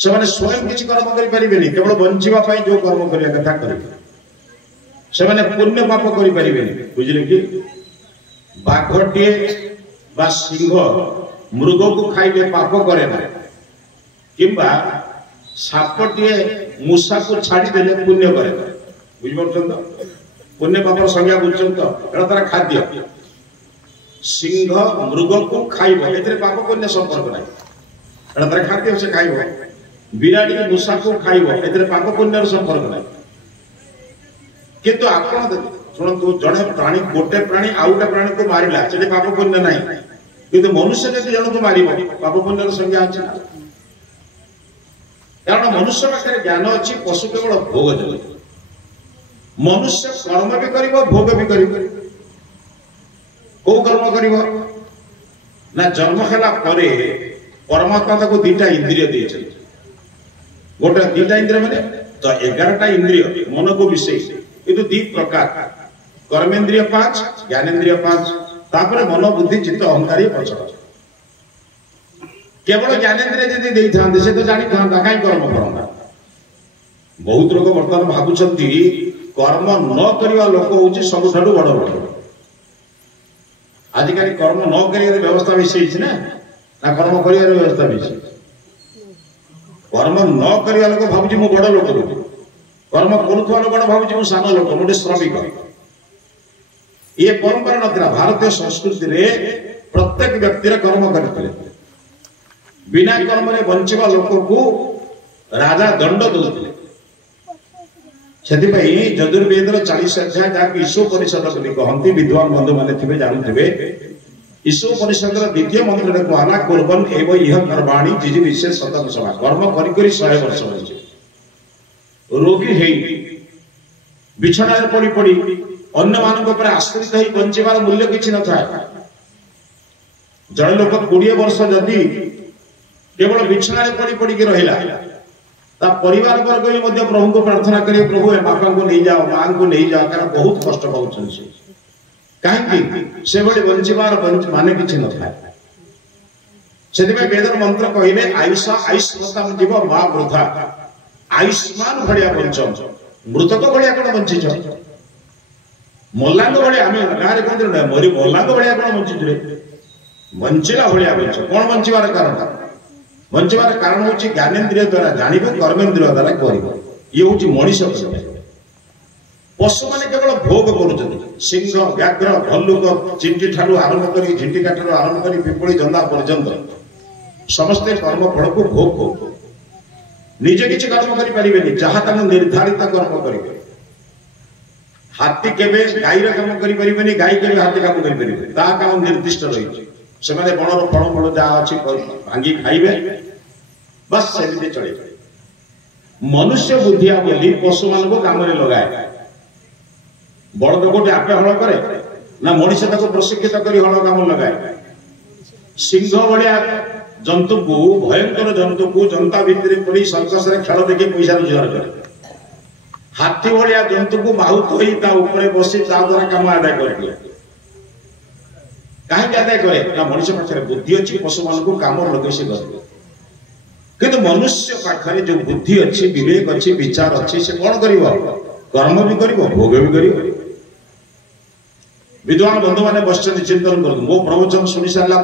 से स्वयं किसी कर्म करें केवल बंचापी जो कर्म करने कथा करेंगे से पुण्य पाप करें बुझे कि बाघटे सिंह मृग को खाइले पाप करे ना किंबा सापटे मूषा को छाड़देले पुण्य करे बुझिपार पुण्य पापर संज्ञा बुझुन तो तार खाद्य सिंह मृग को खाइब ए पाप पुण्य संपर्क ना तार खाद्य से खाइब बिराड़ी मूषा को खाइब ए पाप पुण्य संपर्क ना किंतु आपण शुणु जड़े प्राणी गोटे प्राणी आउ गोटे प्राणी को मारिला से पाप पुण्य ना किंतु मनुष्य जब जन को मार पाप पुण्य संज्ञा अच्छी कारण मनुष्य पाखे ज्ञान अच्छी पशु केवल भोग देव मनुष्य कर्म भी कर भोग भी कर कर्म कर जन्म है परमात्मा को दीटा इंद्रिय दे गोटे दीटा इंद्रिय मैंने तो 11टा इंद्रिय मन को विषय किंतु दी प्रकार कर्मेन्द्रिय 5 ज्ञानेन्द्रिय 5 तापर मन बुद्धि चित्त अहंकार पचड़ केवल ज्ञानेन्द्रिय जदि दे था से तो जानी था कहीं कर्म करना बहुत लोग बर्तमान भावुंट कर्म न करवा लोक हूँ सब बड़ लोक आजिकल कर्म न कर व्यवस्था मिस ना कर्म कर व्यवस्था मिस कर्म न करवा लोक भावुँ मु बड़ लोक कर्म करुवा लोक भावुँ सान लोक गोटे श्रमिक ये परंपरा नथिला भारतीय संस्कृति रे प्रत्येक व्यक्ति कर्म करते बिना कर्म रे बंचवा लोक को राजा दंड दौते से यजुर्वेद 40 अध्याय जहाँ ईशोपनिषद कहती विद्वान बंधु मैंने जानते ईशोपनिषद द्वितीय मंत्र कहला कुर्बन एवं यह कर्माणी जिजी विशेष शतक सभा कर्म करी 100 वर्ष रोगी है बिछड़ा पड़ी पड़ी अन्य मान आश्रित हो बंचार मूल्य किसी न था जड़े लोक 20 वर्ष जदि केवल बिछड़ा पड़ी पड़ी रहा परिवार वर्ग भी प्रभु को प्रार्थना करें प्रभु ए बापा को नहीं जाओ मां को नहीं जाओ कारण बहुत कष्ट पाउछन से कहीं से बंचार माने किसी न था से वेदर मंत्र कहले आयुषा आयुष्मताम जीव मां वृथा आयुष्मान भड़िया बंच मृतक भड़िया कौन बंचीच मल्लांग भाई आम गाँव कहते मरी मल्लांग भाया कौन बंचुरे बंचला भाया बंच कौन बंचार कारण बंचार कारण हूँ ज्ञानेन्द्रिय द्वारा जानवे कर्मेन्द्रिय द्वारा कर ये हूँ मनीष पशु मैंने केवल भोग कर सिंह व्याघ्र भल्लुक चिंटी ठारू आरंभ कर झिंटिका ठारू आरंभ कर पिपली जंदा पर्यंत समस्ते कर्म फल को भोग कर निजे किसी कर्म करें जहाँ निर्धारित कर्म करेंगे हाथी केबे गाईर काम करें गाई केबे हाथी काम करें काम निर्दिष्ट रही से बणर फल फल जहाँ अच्छी भांगी खाइबे बस से चले मनुष्य बुद्धिया बोली पशु मान काम लगाए बड़द गोटे आपे हल करे ना मनीष प्रशिक्षित कर हल काम लगाए सिंह भाया जंतु को भयंकर जंतु को जनता भितर पड़ी सर्कस खेल देखिए पैसा रोजगार करे हाथी भाया जंतु को बाहुत हो बसी द्वारा काम आदाय कर कहीं आदाय करे ना मनुष्य पाखे बुद्धि अच्छी पशु मान को काम लगे से किंतु मनुष्य पाखे जो बुद्धि अच्छी विवेक अच्छी विचार अच्छी से कौन कर कर्म भी कर भोग भी कर विद्वान बंधु मैंने बस चिंतन कर मो प्रवचन शुणी सारा